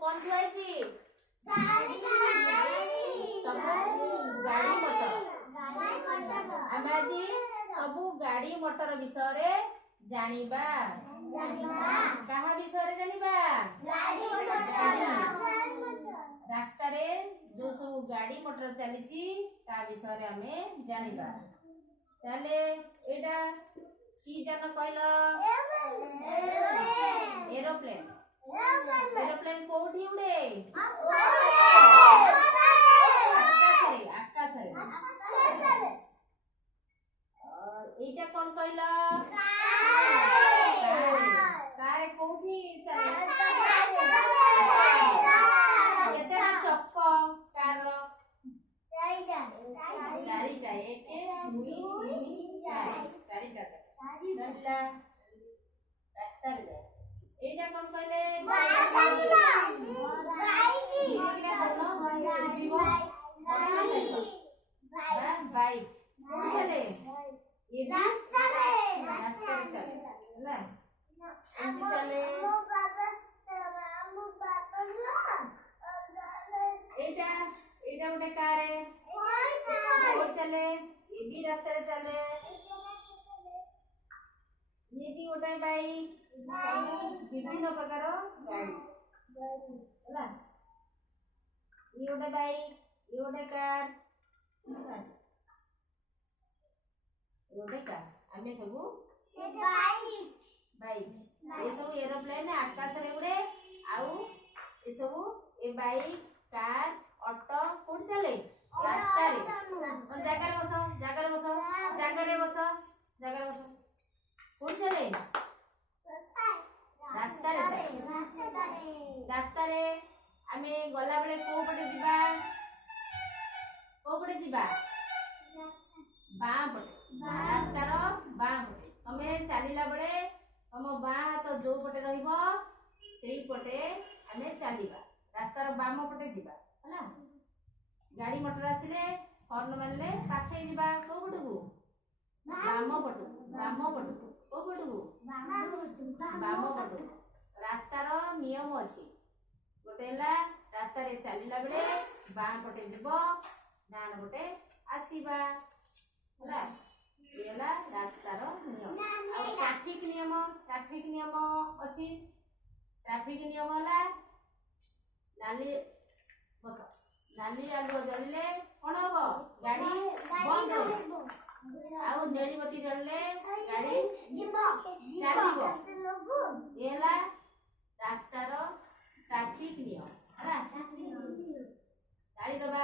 कौन थुआइछि सबु गाड़ी मोटर आमे आज सबु गाड़ी मोटर विषय रे जानिबा कहा विषय रे जानिबा रास्ता रे जो सब गाड़ी मोटर चलीछि ता विषय रे हमें जानिबा ताले एटा की जान कहलो एरोप्लेन एरोप्लेन कोठी उड़े आकाश रे और एटा कोन कहलो कार कोठी चले केतेटा चक्क कार चारिटा एक दुई तीन चारिटा धरला रास्ता रे एटा कोन कहले बाइक चले ये रास्ता चले ना चले एटा एटा गोटे कार है और चले ये भी रास्ता रे चले ये भी गोटे बाइक विभिन्न प्रकार गाड़ी ହେଲା ये गोटे बाइक ये गोटे कार गोटे कार आमे सबु बाइक ये सब एरोप्लेन आकाश रे उड़े आउ ये सब ए बाइक कार ऑटो कोड चले रास्ता रे जगह रे बसो जगह रे बसो जगह रे बसो जगह रे बसो कोड चले रास्ता रे आमे गला बेले को पटे जीवा बाँ पटे रास्तार बाँ पटे तमे चलीला बेले तम बाँ हाथ जो पटे रहिबो सेई पटे आमे चलीबा रास्तार बाम पटे जीवा हला गाड़ी मोटर आसिले हॉर्न मारले पाखे जीवा को पटू बाम पटू को पटू बाम पटू रास्तार नियम अछि गोटे ला रास्ता रे चलीला बेले बाँ पटे जीवो डान पटे आसीबा हला एला रास्तार नियम आ ट्रैफिक नियम अछि ट्रैफिक नियम हला नाली आलुआ जळिले कोन हबो गाड़ी बंद हो आउ नेली बत्ती जळले गाड़ी चलीबो एला रास्तार ट्रैफिक नियम हला गाड़ी दबा